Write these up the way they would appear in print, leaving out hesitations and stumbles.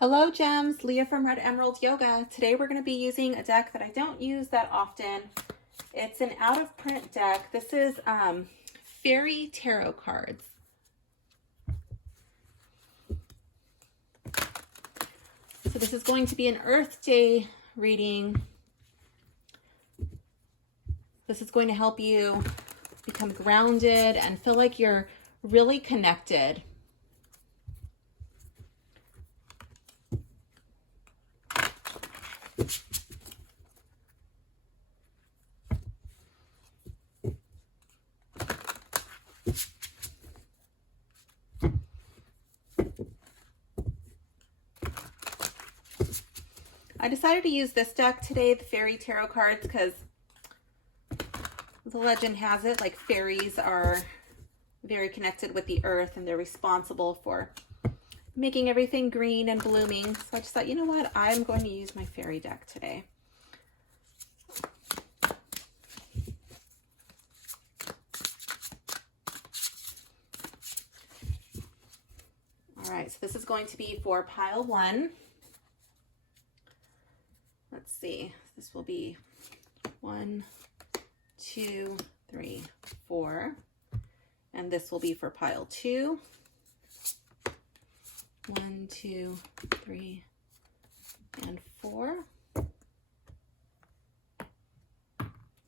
Hello Gems, Leah from Red Emerald Yoga. Today we're going to be using a deck that I don't use that often. It's an out of print deck. This is Fairy Tarot cards. So this is going to be an Earth Day reading. This is going to help you become grounded and feel like you're really connected. I decided to use this deck today, the Fairy Tarot cards, because the legend has it, like fairies are very connected with the earth and they're responsible for making everything green and blooming. So I just thought, you know what? I'm going to use my fairy deck today. All right, so this is going to be for pile one. Let's see, this will be 1, 2, 3, 4. And this will be for pile 2. 1, 2, 3, and 4.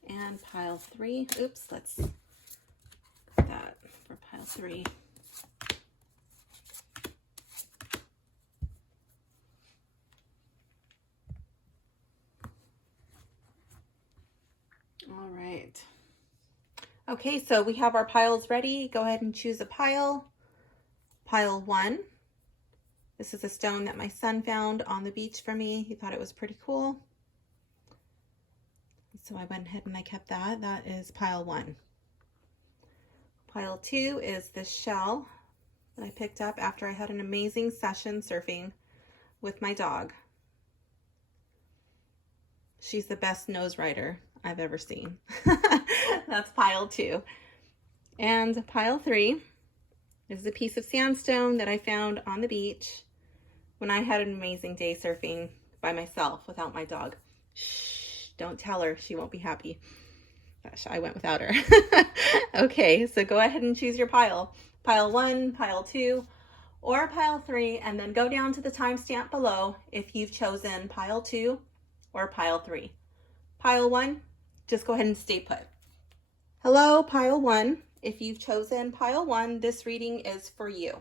And pile 3. Oops, let's put that for pile 3. All right. Okay, so we have our piles ready. Go ahead and choose a pile. Pile 1. This is a stone that my son found on the beach for me. He thought it was pretty cool. So I went ahead and I kept that. That is pile 1. Pile 2 is this shell that I picked up after I had an amazing session surfing with my dog. She's the best nose rider I've ever seen. That's pile 2. And pile 3 is a piece of sandstone that I found on the beach when I had an amazing day surfing by myself without my dog. Shh, don't tell her, she won't be happy. Gosh, I went without her. Okay, so go ahead and choose your pile. Pile 1, pile 2, or pile 3, and then go down to the timestamp below if you've chosen pile 2 or pile 3. Pile 1, just go ahead and stay put. Hello, pile 1. If you've chosen pile 1, this reading is for you.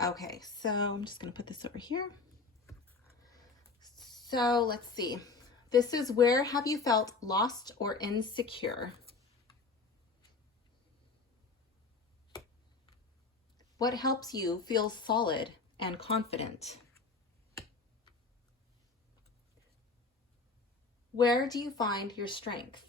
Okay, so I'm just going to put this over here. So let's see. This is where have you felt lost or insecure? What helps you feel solid and confident? Where do you find your strength?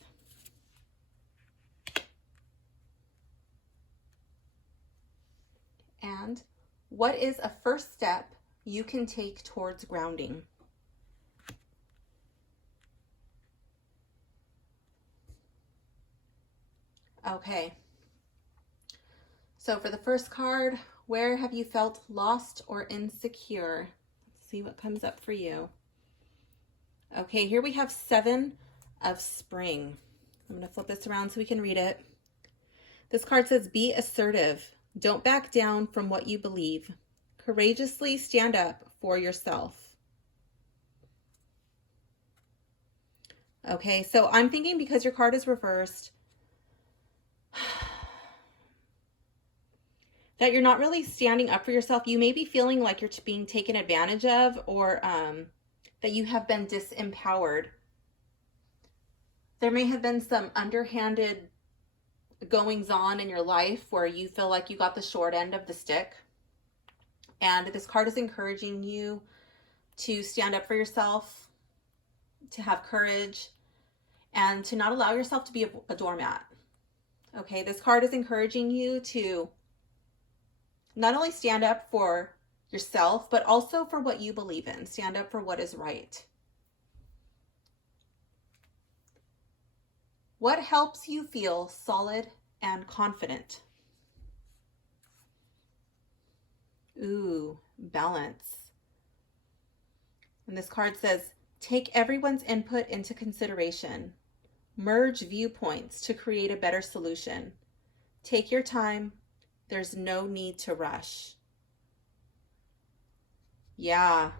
And what is a first step you can take towards grounding? Okay. So for the first card, where have you felt lost or insecure? Let's see what comes up for you. Okay, here we have 7 of Spring. I'm going to flip this around so we can read it. This card says, be assertive. Don't back down from what you believe. Courageously stand up for yourself. Okay, so I'm thinking because your card is reversed, that you're not really standing up for yourself. You may be feeling like you're being taken advantage of, or that you have been disempowered. There may have been some underhanded goings on in your life where you feel like you got the short end of the stick. And this card is encouraging you to stand up for yourself, to have courage, and to not allow yourself to be a doormat. Okay, this card is encouraging you to not only stand up for yourself, but also for what you believe in. Stand up for what is right. What helps you feel solid and confident? Ooh, balance. And this card says, take everyone's input into consideration. Merge viewpoints to create a better solution. Take your time. There's no need to rush. Yeah.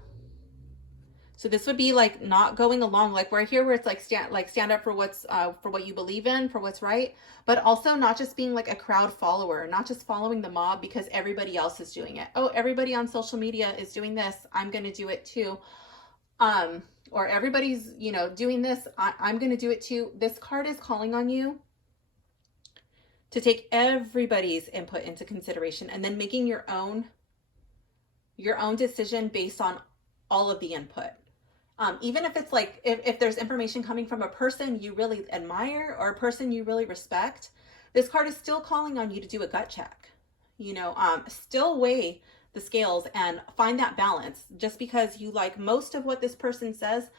So this would be like not going along, like we're here where it's like stand up for what's for what you believe in, for what's right, but also not just being like a crowd follower, not just following the mob because everybody else is doing it. Oh, everybody on social media is doing this, I'm going to do it too. Or everybody's, you know, doing this, I'm going to do it too. This card is calling on you to take everybody's input into consideration and then making your own decision based on all of the input. Even if it's like, if there's information coming from a person you really admire or a person you really respect, this card is still calling on you to do a gut check. You know, still weigh the scales and find that balance. Just because you like most of what this person says,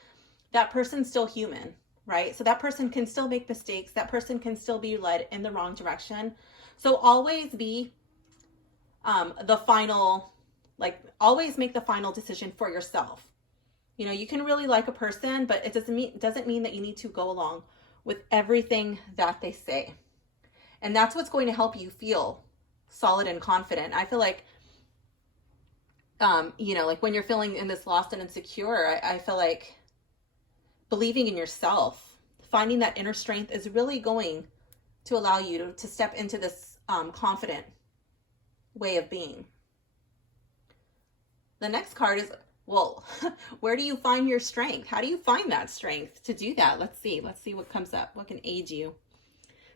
that person's still human, right? So that person can still make mistakes. That person can still be led in the wrong direction. So always be the final, like always make the final decision for yourself. You know, you can really like a person, but it doesn't mean that you need to go along with everything that they say. And that's what's going to help you feel solid and confident. I feel like, you know, like when you're feeling in this lost and insecure, I feel like believing in yourself, finding that inner strength is really going to allow you to step into this confident way of being. The next card is, well, where do you find your strength? How do you find that strength to do that? Let's see what comes up. What can aid you?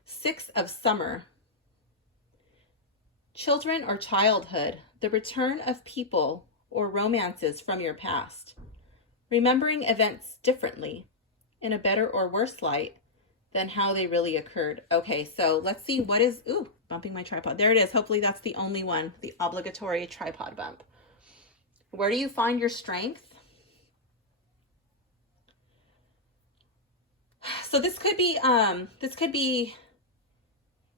6 of Summer. Children or childhood, the return of people or romances from your past. Remembering events differently, in a better or worse light than how they really occurred. Okay, so let's see what is, ooh, bumping my tripod. There it is. Hopefully that's the only one, the obligatory tripod bump. Where do you find your strength? So this could be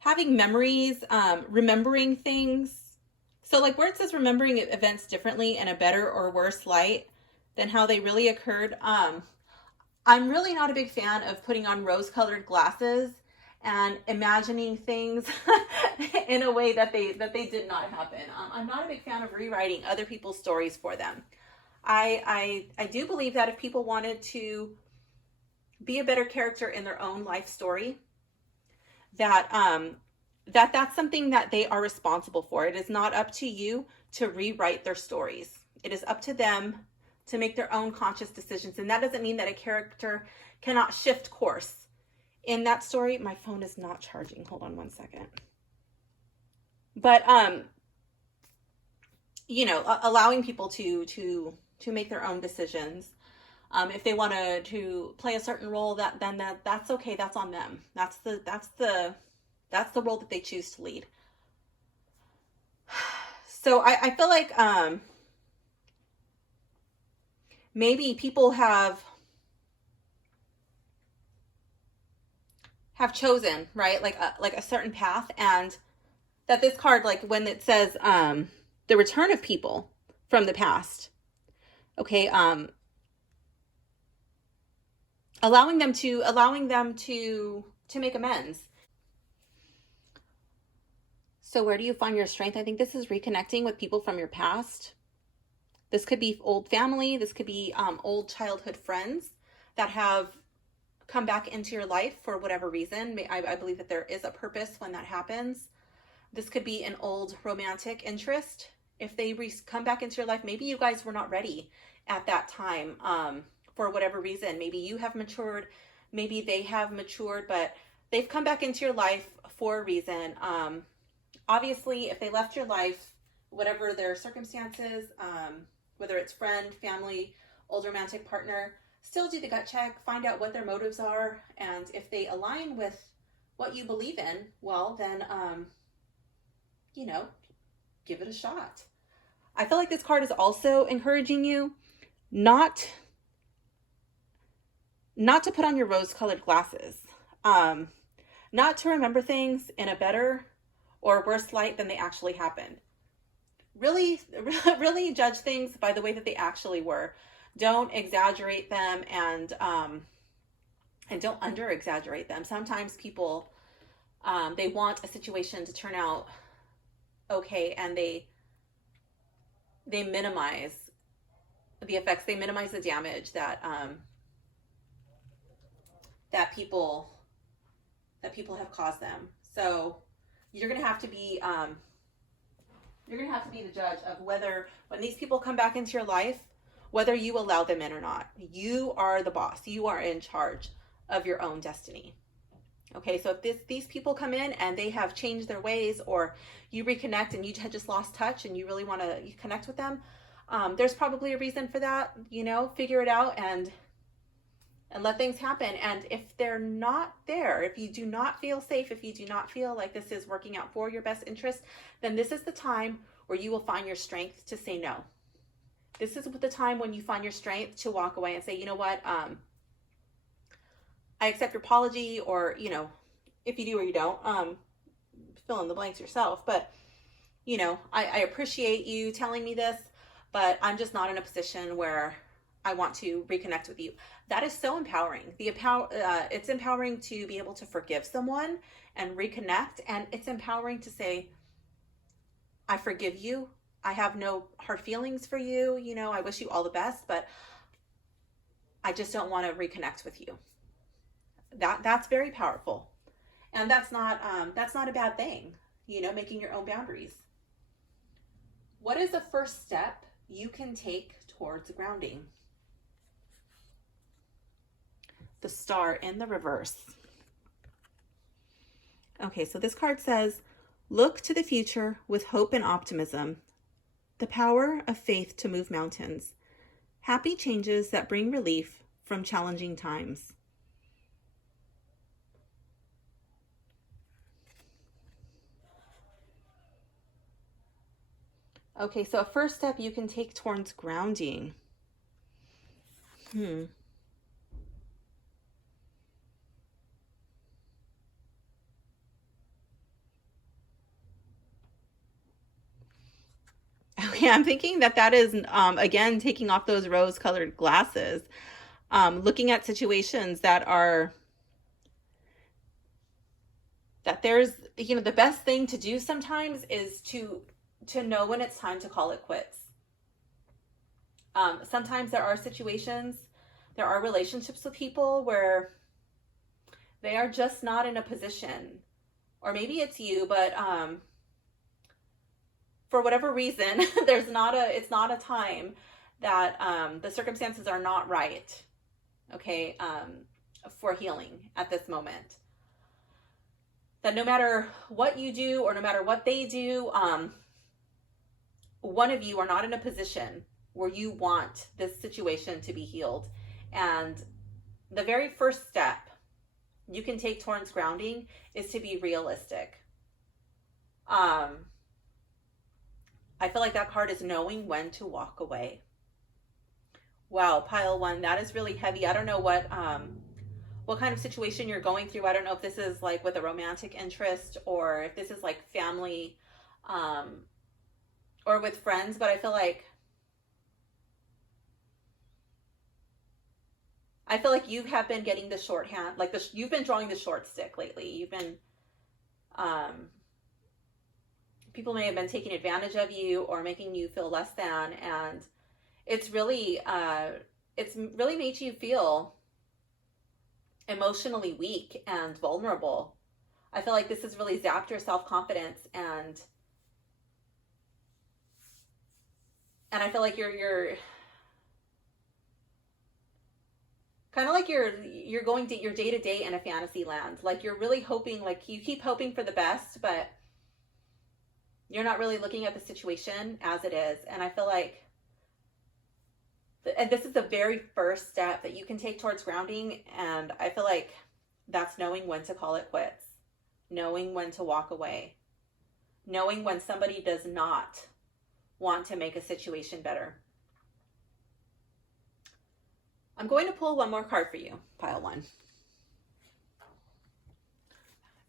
having memories, remembering things. So like where it says remembering events differently in a better or worse light than how they really occurred. I'm really not a big fan of putting on rose-colored glasses and imagining things in a way that they did not happen. I'm not a big fan of rewriting other people's stories for them. I do believe that if people wanted to be a better character in their own life story, that that's something that they are responsible for. It is not up to you to rewrite their stories. It is up to them to make their own conscious decisions. And that doesn't mean that a character cannot shift course. In that story, my phone is not charging. Hold on one second. But, you know, allowing people to make their own decisions. If they want to play a certain role, that's okay. That's on them. That's the role that they choose to lead. So I feel like, maybe people have chosen, right, like a certain path, and that this card, like when it says the return of people from the past, okay, allowing them to make amends. So where do you find your strength? I think this is reconnecting with people from your past. This could be old family. This could be old childhood friends that have come back into your life for whatever reason. I believe that there is a purpose when that happens. This could be an old romantic interest. If they come back into your life, maybe you guys were not ready at that time for whatever reason. Maybe you have matured. Maybe they have matured, but they've come back into your life for a reason. Obviously, if they left your life, whatever their circumstances, whether it's friend, family, old romantic partner, still do the gut check, find out what their motives are, and if they align with what you believe in, well, then, you know, give it a shot. I feel like this card is also encouraging you not to put on your rose-colored glasses, not to remember things in a better or worse light than they actually happened. Really judge things by the way that they actually were. don't exaggerate them, and don't under exaggerate them. Sometimes people, they want a situation to turn out okay, and they minimize the effects, they minimize the damage that that people have caused them. So you're gonna have to be the judge of whether, when these people come back into your life, whether you allow them in or not. You are the boss. You are in charge of your own destiny. Okay, so if these people come in and they have changed their ways, or you reconnect and you had just lost touch and you really want to connect with them, there's probably a reason for that. You know, figure it out and let things happen. And if they're not there, if you do not feel safe, if you do not feel like this is working out for your best interest, then this is the time where you will find your strength to say no. This is the time when you find your strength to walk away and say, you know what, I accept your apology, or, you know, if you do or you don't, fill in the blanks yourself. But, you know, I appreciate you telling me this, but I'm just not in a position where I want to reconnect with you. That is so empowering. It's empowering to be able to forgive someone and reconnect. And it's empowering to say, I forgive you. I have no hard feelings for you. You know, I wish you all the best, but I just don't want to reconnect with you. That's very powerful. And that's not a bad thing, you know, making your own boundaries. What is the first step you can take towards grounding? The Star in the reverse. Okay, so this card says, look to the future with hope and optimism. The power of faith to move mountains. Happy changes that bring relief from challenging times. Okay, so a first step you can take towards grounding. Okay, I'm thinking that is, again, taking off those rose-colored glasses. Looking at situations that there's, you know, the best thing to do sometimes is to know when it's time to call it quits. Sometimes there are situations, there are relationships with people where they are just not in a position, or maybe it's you, but for whatever reason, it's not a time that the circumstances are not right, okay, for healing at this moment. That no matter what you do or no matter what they do, one of you are not in a position where you want this situation to be healed. And the very first step you can take towards grounding is to be realistic. I feel like that card is knowing when to walk away. Wow, pile 1, that is really heavy. I don't know what kind of situation you're going through. I don't know if this is like with a romantic interest, or if this is like family, or with friends, but I feel like you have been getting the shorthand, like you've been drawing the short stick lately. You've been, people may have been taking advantage of you or making you feel less than, and it's really made you feel emotionally weak and vulnerable. I feel like this has really zapped your self-confidence, and I feel like you're kind of like you're going to your day-to-day in a fantasy land. Like you're really hoping, like you keep hoping for the best, but you're not really looking at the situation as it is. And I feel like, and this is the very first step that you can take towards grounding. And I feel like that's knowing when to call it quits, knowing when to walk away, knowing when somebody does not want to make a situation better. I'm going to pull one more card for you, pile 1. I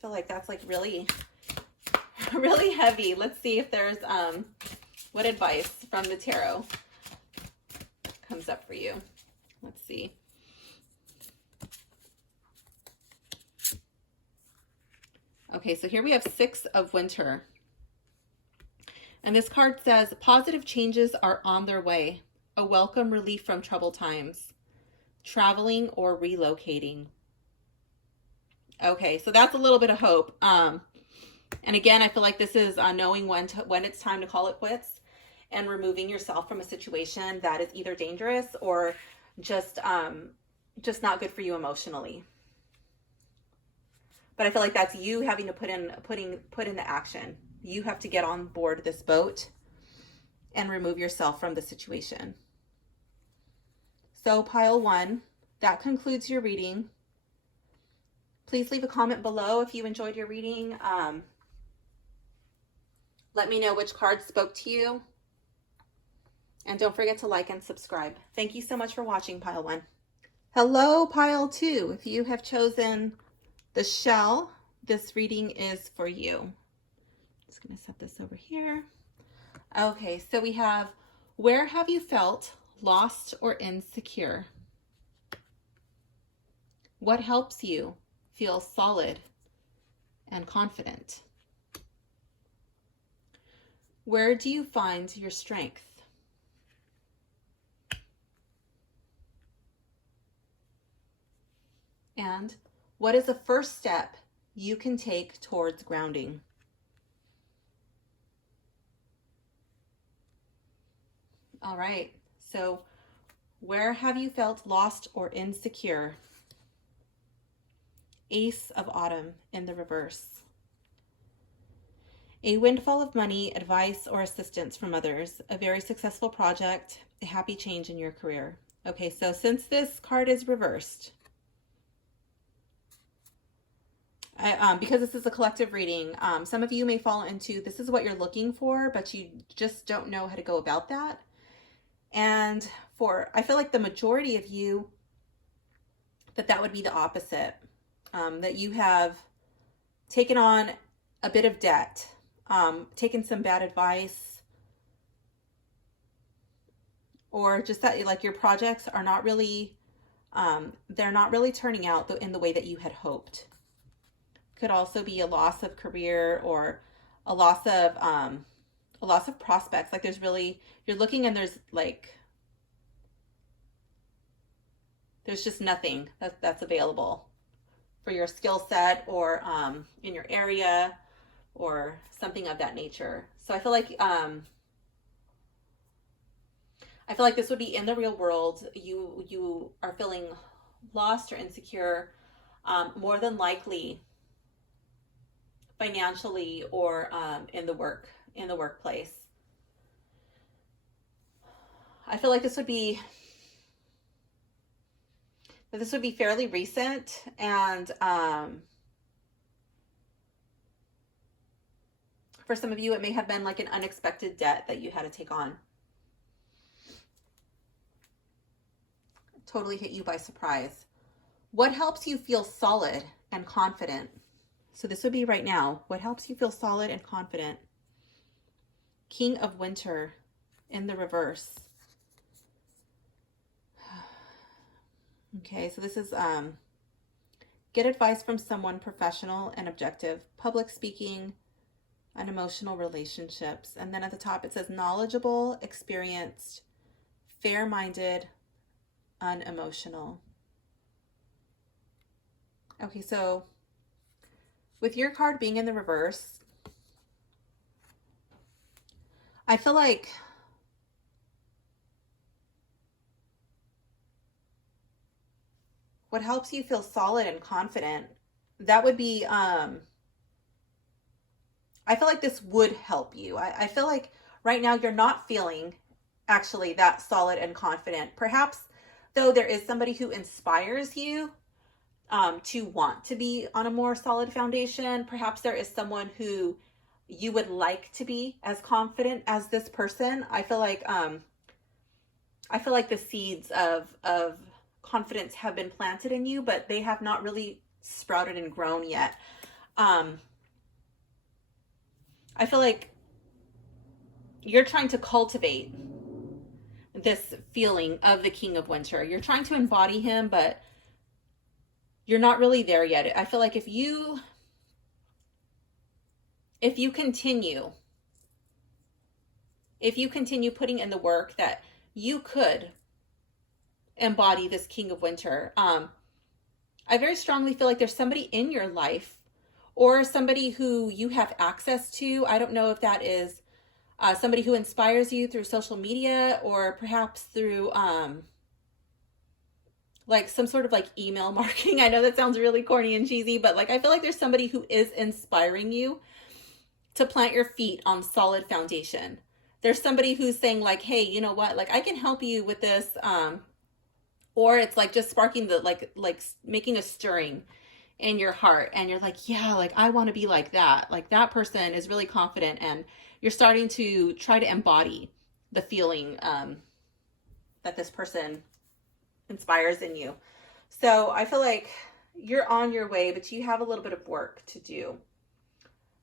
feel like that's like really heavy. Let's see if there's what advice from the tarot comes up for you. Let's see. Okay, so here we have 6 of Winter. And this card says, positive changes are on their way. A welcome relief from troubled times. Traveling or relocating. Okay, so that's a little bit of hope. And again, I feel like this is knowing when it's time to call it quits and removing yourself from a situation that is either dangerous or just not good for you emotionally. But I feel like that's you having to put into action. You have to get on board this boat and remove yourself from the situation. So pile 1, that concludes your reading. Please leave a comment below if you enjoyed your reading. Let me know which card spoke to you. And don't forget to like and subscribe. Thank you so much for watching pile 1. Hello, pile 2. If you have chosen the shell, this reading is for you. Just going to set this over here. Okay, so we have, where have you felt lost or insecure? What helps you feel solid and confident? Where do you find your strength? And what is the first step you can take towards grounding? All right, so where have you felt lost or insecure? Ace of Autumn in the reverse. A windfall of money, advice, or assistance from others, a very successful project, a happy change in your career. Okay, so since this card is reversed, because this is a collective reading, some of you may fall into this is what you're looking for, but you just don't know how to go about that. And I feel like the majority of you, that would be the opposite. That you have taken on a bit of debt, taken some bad advice, or just that like your projects are not really, they're not really turning out in the way that you had hoped. Could also be a loss of career or a loss of prospects. Like you're looking and there's just nothing that's available for your skill set or in your area or something of that nature. So I feel like this would be in the real world. You are feeling lost or insecure, more than likely financially or in the workplace. I feel like this would be fairly recent, and for some of you it may have been like an unexpected debt that you had to take on. Totally hit you by surprise. What helps you feel solid and confident? So this would be right now. What helps you feel solid and confident? King of Winter in the reverse. Okay, so this is get advice from someone professional and objective, public speaking, and emotional relationships. And then at the top it says knowledgeable, experienced, fair-minded, unemotional. Okay, so with your card being in the reverse, I feel like what helps you feel solid and confident, that would be, I feel like this would help you. I feel like right now you're not feeling actually that solid and confident. Perhaps, though, there is somebody who inspires you to want to be on a more solid foundation. Perhaps there is someone who you would like to be as confident as this person. I feel like the seeds of confidence have been planted in you, but they have not really sprouted and grown yet. I feel like you're trying to cultivate this feeling of the King of Winter. You're trying to embody him, but you're not really there yet. I feel like if you continue putting in the work, that you could embody this King of Winter. I very strongly feel like there's somebody in your life, or somebody who you have access to. I don't know if that is somebody who inspires you through social media, or perhaps through like some sort of like email marketing. I know that sounds really corny and cheesy, but like I feel like there's somebody who is inspiring you to plant your feet on solid foundation. There's somebody who's saying like, hey, you know what, like I can help you with this. Or it's like just sparking the like making a stirring in your heart, and you're like, yeah, like I want to be like that. Like that person is really confident, and you're starting to try to embody the feeling that this person inspires in you. So I feel like you're on your way, but you have a little bit of work to do.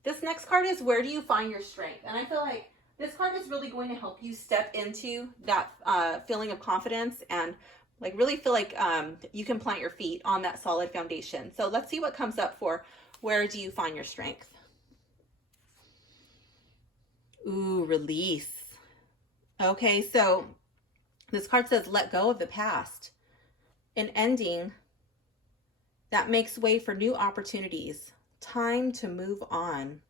This next card is, where do you find your strength? And I feel like this card is really going to help you step into that feeling of confidence, and like really feel like you can plant your feet on that solid foundation. So let's see what comes up for, where do you find your strength? Ooh, release. Okay, so this card says, let go of the past. An ending that makes way for new opportunities. Time to move on.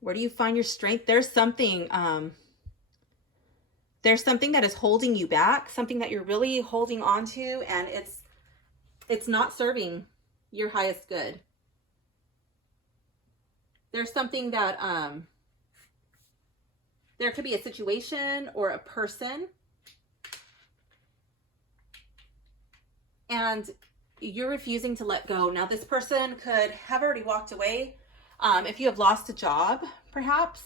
Where do you find your strength? There's something that is holding you back, something that you're really holding on to, and it's not serving your highest good. There's something that there could be a situation or a person, and you're refusing to let go. Now, this person could have already walked away. If you have lost a job, perhaps,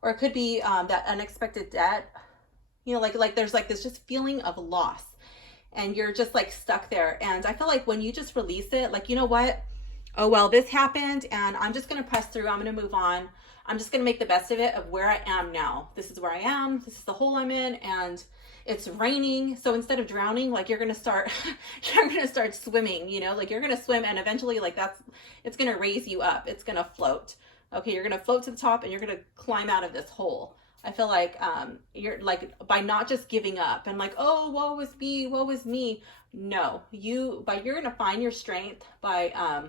or it could be that unexpected debt, you know, like there's like this just feeling of loss, and you're just like stuck there. And I feel like when you just release it, like, you know what? Oh, well, this happened, and I'm just going to press through. I'm going to move on. I'm just going to make the best of it of where I am now. This is where I am. This is the hole I'm in, and it's raining. So instead of drowning, like you're going to start swimming, you know, like you're going to swim, and eventually like it's going to raise you up. It's going to float. Okay. You're going to float to the top, and you're going to climb out of this hole. I feel like you're like, by not just giving up and like, oh, woe is me. No, you're going to find your strength by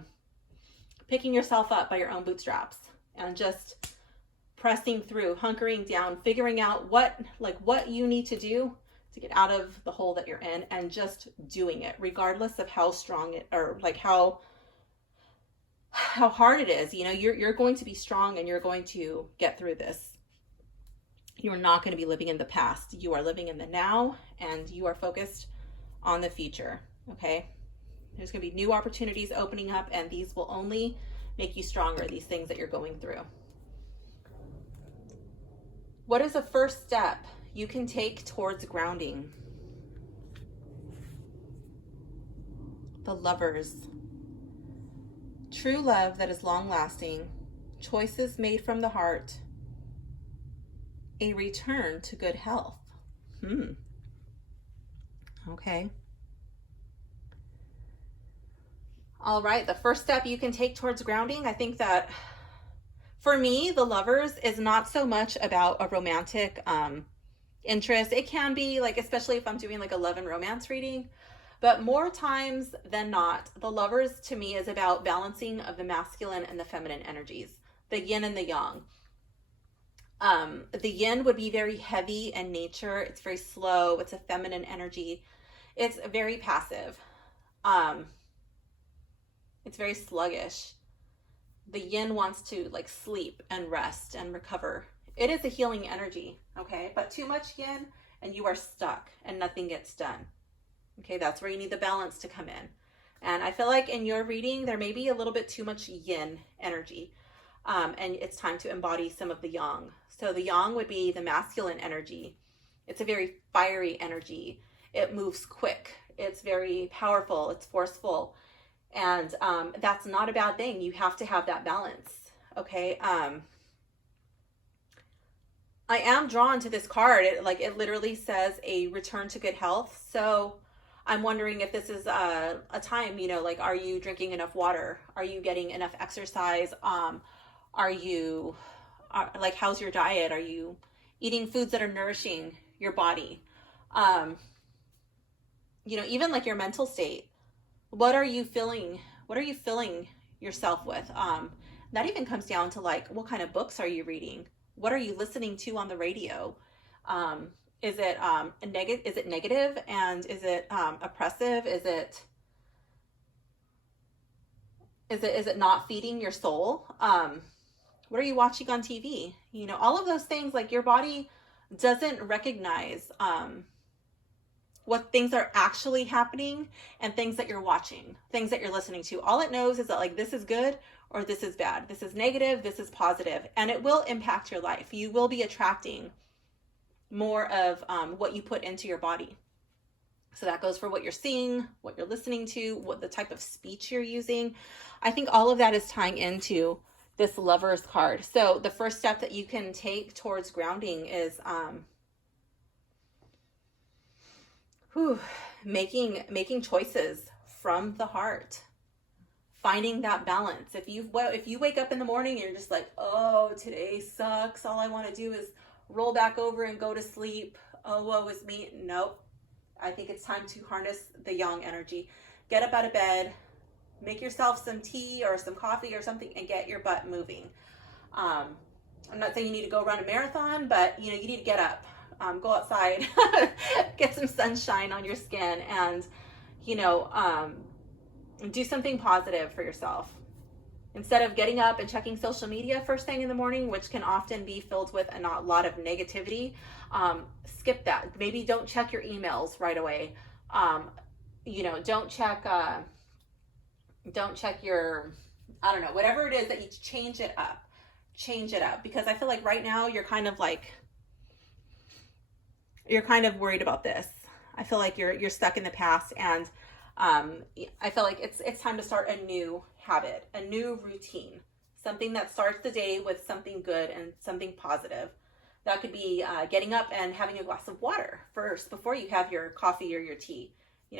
picking yourself up by your own bootstraps, and just pressing through, hunkering down, figuring out what you need to do to get out of the hole that you're in, and just doing it regardless of how strong it, or like how hard it is. You know, you're going to be strong, and you're going to get through this. You are not going to be living in the past. You are living in the now, and you are focused on the future. Okay. There's going to be new opportunities opening up, and these will only make you stronger, these things that you're going through. What is the first step you can take towards grounding? The Lovers. True love that is long-lasting. Choices made from the heart. A return to good health. Okay. All right, the first step you can take towards grounding, I think that for me, the Lovers is not so much about a romantic interest. It can be, like, especially if I'm doing like a love and romance reading, but more times than not, the Lovers to me is about balancing of the masculine and the feminine energies, the yin and the yang. The yin would be very heavy in nature. It's very slow. It's a feminine energy. It's very passive. It's very sluggish. The yin wants to like sleep and rest and recover. It is a healing energy, okay? But too much yin and you are stuck and nothing gets done. Okay, that's where you need the balance to come in. And I feel like in your reading, there may be a little bit too much yin energy. And it's time to embody some of the yang. So the yang would be the masculine energy. It's a very fiery energy. It moves quick. It's very powerful. It's forceful. And that's not a bad thing. You have to have that balance. Okay. I am drawn to this card. It literally says a return to good health. So I'm wondering if this is a time, like, are you drinking enough water? Are you getting enough exercise? Are you like, how's your diet? Are you eating foods that are nourishing your body? Um, even like your mental state. What are you feeling? What are you filling yourself with? That even comes down to, like, what kind of books are you reading? What are you listening to on the radio? Um, is it a negative? Is it negative? And is it oppressive? Is it not feeding your soul? What are you watching on TV? All of those things, like, your body doesn't recognize what things are actually happening and things that you're watching, things that you're listening to. All it knows is that, like, this is good or this is bad. This is negative, this is positive, and it will impact your life. You will be attracting more of what you put into your body. So that goes for what you're seeing, what you're listening to, what the type of speech you're using. I think all of that is tying into this Lover's card. So the first step that you can take towards grounding is making choices from the heart, finding that balance. If you wake up in the morning and you're just like, oh, today sucks, all I want to do is roll back over and go to sleep, oh, woe is me. Nope. I think it's time to harness the yang energy. Get up out of bed, make yourself some tea or some coffee or something, and get your butt moving. I'm not saying you need to go run a marathon, but you need to get up. Go outside, get some sunshine on your skin, and do something positive for yourself. Instead of getting up and checking social media first thing in the morning, which can often be filled with a lot of negativity, skip that. Maybe don't check your emails right away. Don't check your, I don't know, whatever it is that you change it up, because I feel like right now you're kind of worried about this. I feel like you're stuck in the past, and I feel like it's time to start a new habit, a new routine, something that starts the day with something good and something positive. That could be getting up and having a glass of water first before you have your coffee or your tea.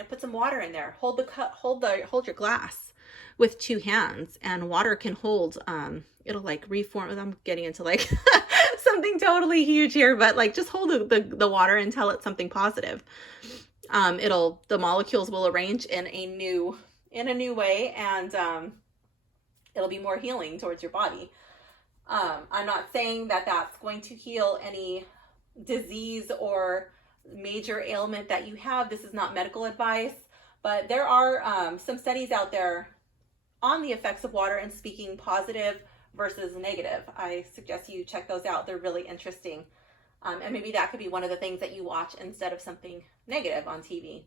Put some water in there. Hold your glass with two hands, and water can hold. It'll like reform. I'm getting into like something totally huge here, but like, just hold the water until it's something positive. The molecules will arrange in a new way, and it'll be more healing towards your body. I'm not saying that that's going to heal any disease or major ailment that you have. This is not medical advice, but there are some studies out there on the effects of water and speaking positive versus negative. I suggest you check those out. They're really interesting. And maybe that could be one of the things that you watch instead of something negative on TV.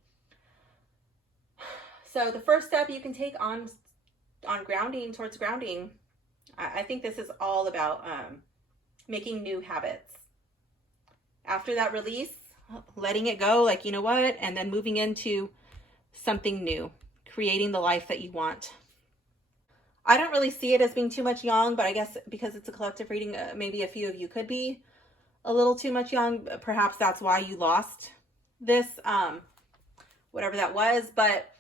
So the first step you can take on grounding, towards grounding, I think this is all about making new habits. After that release, letting it go, like, you know what, and then moving into something new, creating the life that you want. I don't really see it as being too much yang, but I guess because it's a collective reading, maybe a few of you could be a little too much yang. Perhaps that's why you lost this, whatever that was. But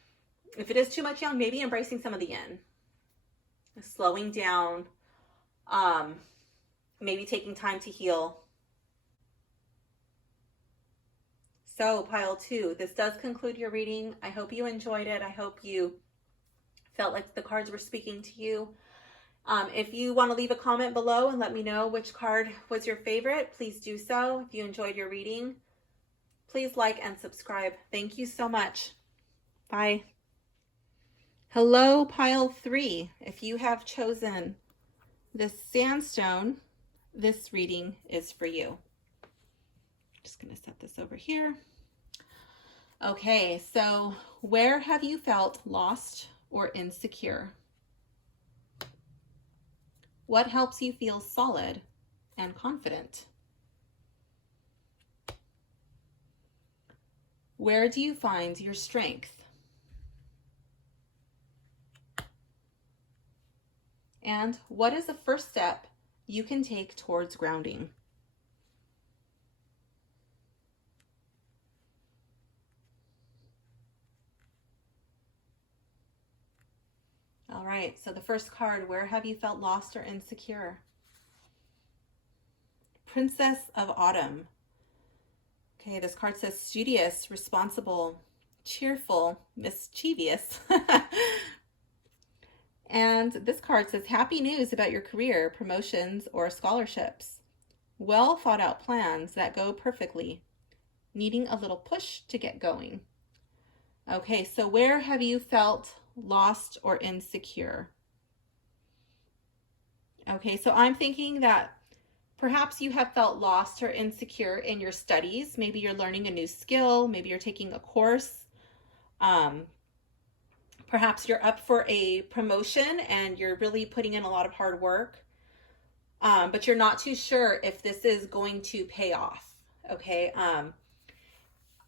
if it is too much yang, maybe embracing some of the yin, slowing down, maybe taking time to heal. So pile 2, this does conclude your reading. I hope you enjoyed it. I hope you felt like the cards were speaking to you. If you want to leave a comment below and let me know which card was your favorite, please do so. If you enjoyed your reading, please like and subscribe. Thank you so much. Bye. Hello, pile 3. If you have chosen this sandstone, this reading is for you. Just going to set this over here. Okay, so where have you felt lost or insecure? What helps you feel solid and confident? Where do you find your strength? And what is the first step you can take towards grounding? All right, so the first card, where have you felt lost or insecure? Princess of Autumn. Okay, this card says studious, responsible, cheerful, mischievous. And this card says happy news about your career, promotions, or scholarships. Well thought out plans that go perfectly. Needing a little push to get going. Okay, so where have you felt lost or insecure? Okay, so I'm thinking that perhaps you have felt lost or insecure in your studies. Maybe you're learning a new skill. Maybe you're taking a course. Perhaps you're up for a promotion and you're really putting in a lot of hard work. But you're not too sure if this is going to pay off. Okay.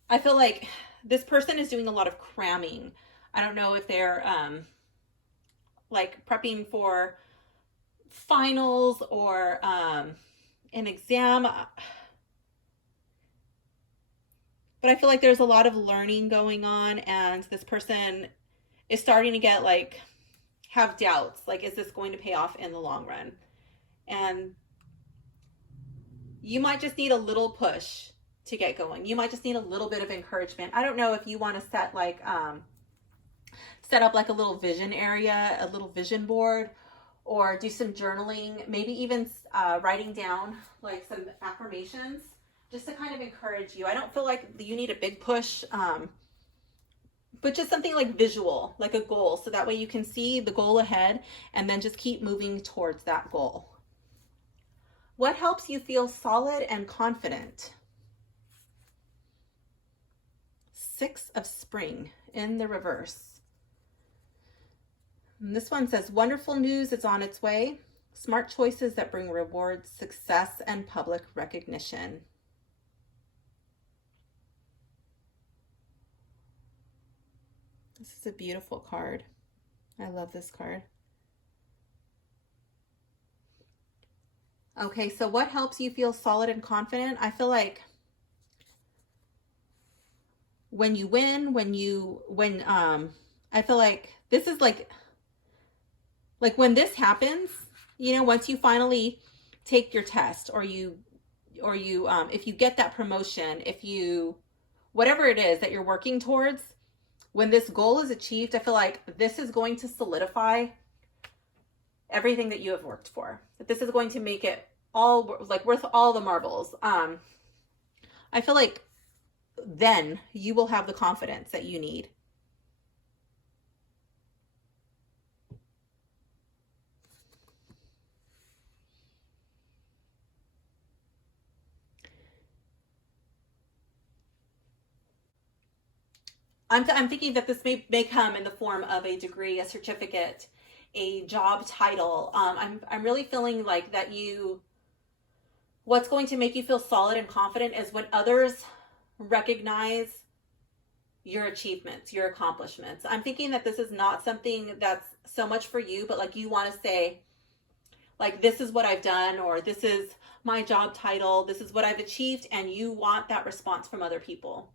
I feel like this person is doing a lot of cramming. I don't know if they're like prepping for finals or an exam. But I feel like there's a lot of learning going on, and this person is starting to get like have doubts. Like, is this going to pay off in the long run? And you might just need a little push to get going. You might just need a little bit of encouragement. I don't know if you want to set like set up like a little vision area, a little vision board, or do some journaling, maybe even writing down like some affirmations just to kind of encourage you. I don't feel like you need a big push, but just something like visual, like a goal, so that way you can see the goal ahead and then just keep moving towards that goal. What helps you feel solid and confident? Six of Spring in the reverse. And this one says, wonderful news is on its way. Smart choices that bring rewards, success, and public recognition. This is a beautiful card. I love this card. Okay, so what helps you feel solid and confident? I feel like when you win, I feel like this is like when this happens, you know, once you finally take your test, or you if you get that promotion, whatever it is that you're working towards, when this goal is achieved, I feel like this is going to solidify everything that you have worked for. That this is going to make it all like worth all the marbles. I feel like then you will have the confidence that you need. I'm thinking that this may come in the form of a degree, a certificate, a job title. I'm really feeling like that what's going to make you feel solid and confident is when others recognize your achievements, your accomplishments. I'm thinking that this is not something that's so much for you, but like you want to say, like, this is what I've done, or this is my job title, this is what I've achieved, and you want that response from other people.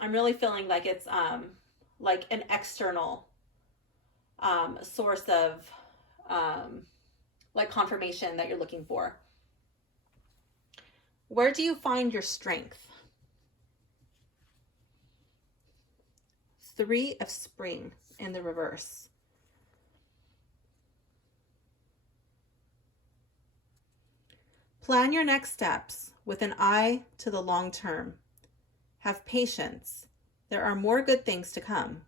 I'm really feeling like it's like an external source of like confirmation that you're looking for. Where do you find your strength? Three of Spring in the reverse. Plan your next steps with an eye to the long term. Have patience. There are more good things to come.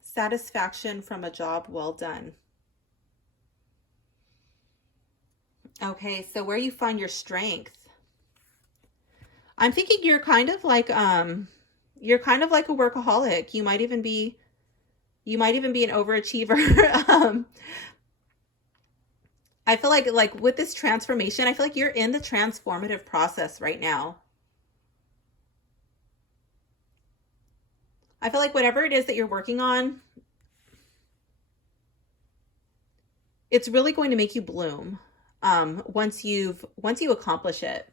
Satisfaction from a job well done. Okay, so where you find your strength? I'm thinking you're kind of like a workaholic. You might even be an overachiever. I feel like with this transformation, I feel like you're in the transformative process right now. I feel like whatever it is that you're working on, it's really going to make you bloom once you accomplish it.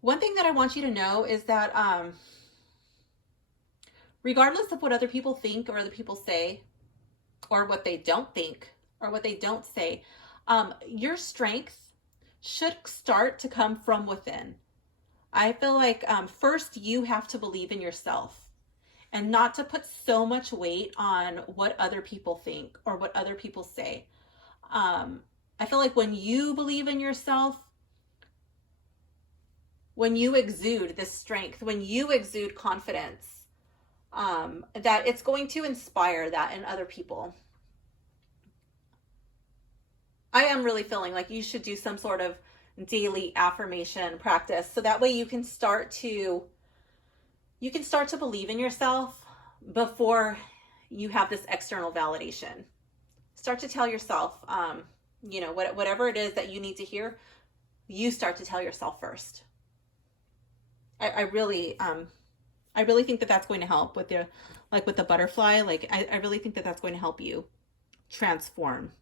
One thing that I want you to know is that regardless of what other people think or other people say, or what they don't think or what they don't say, your strength should start to come from within. I feel like first you have to believe in yourself and not to put so much weight on what other people think or what other people say. I feel like when you believe in yourself, when you exude this strength, when you exude confidence, that it's going to inspire that in other people. I am really feeling like you should do some sort of daily affirmation practice, so that way you can start to believe in yourself before you have this external validation. Start to tell yourself, whatever it is that you need to hear, you start to tell yourself first. I really think that that's going to help with with the butterfly. I really think that that's going to help you transform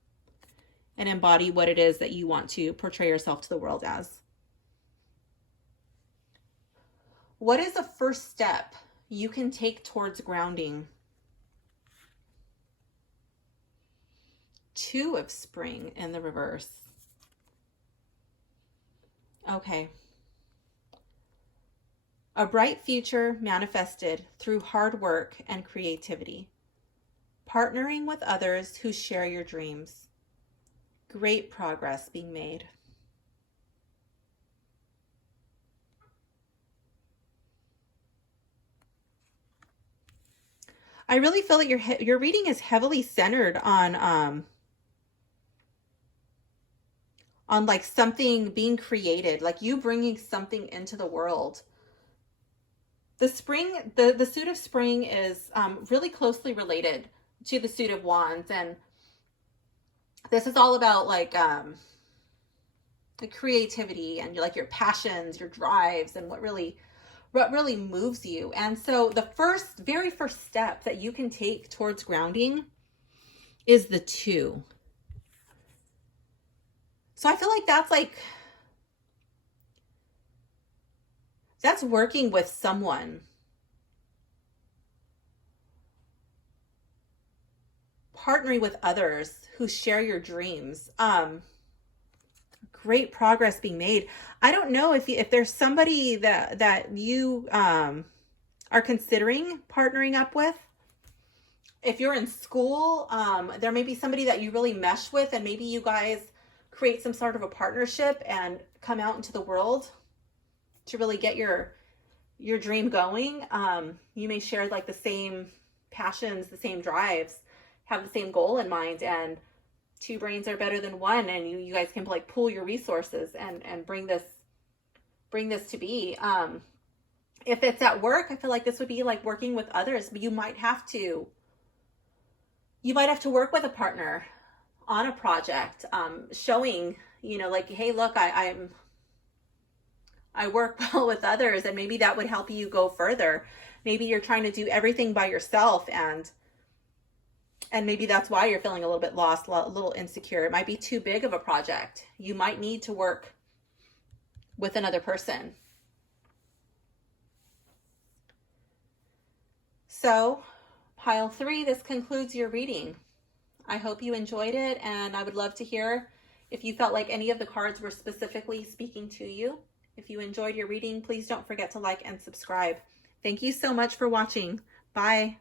and embody what it is that you want to portray yourself to the world as. What is the first step you can take towards grounding? 2 of spring in the reverse. Okay. A bright future manifested through hard work and creativity. Partnering with others who share your dreams. Great progress being made. I really feel that your reading is heavily centered on like something being created, like you bringing something into the world. The spring, the suit of spring is really closely related to the suit of wands, and this is all about the creativity and like your passions, your drives, and what really moves you. And so the very first step that you can take towards grounding is the 2. So I feel like that's working with someone. Partnering with others who share your dreams. Great progress being made. I don't know if there's somebody that you are considering partnering up with. If you're in school, there may be somebody that you really mesh with, and maybe you guys create some sort of a partnership and come out into the world to really get your dream going. You may share like the same passions, the same drives, have the same goal in mind, and 2 brains are better than 1, and you guys can like pool your resources and bring this to be. If it's at work, I feel like this would be like working with others, but you might have to work with a partner on a project, showing, like, hey, look, I work well with others, and maybe that would help you go further. Maybe you're trying to do everything by yourself, and maybe that's why you're feeling a little bit lost, a little insecure. It might be too big of a project. You might need to work with another person. So, pile 3, this concludes your reading. I hope you enjoyed it, and I would love to hear if you felt like any of the cards were specifically speaking to you. If you enjoyed your reading, please don't forget to like and subscribe. Thank you so much for watching. Bye.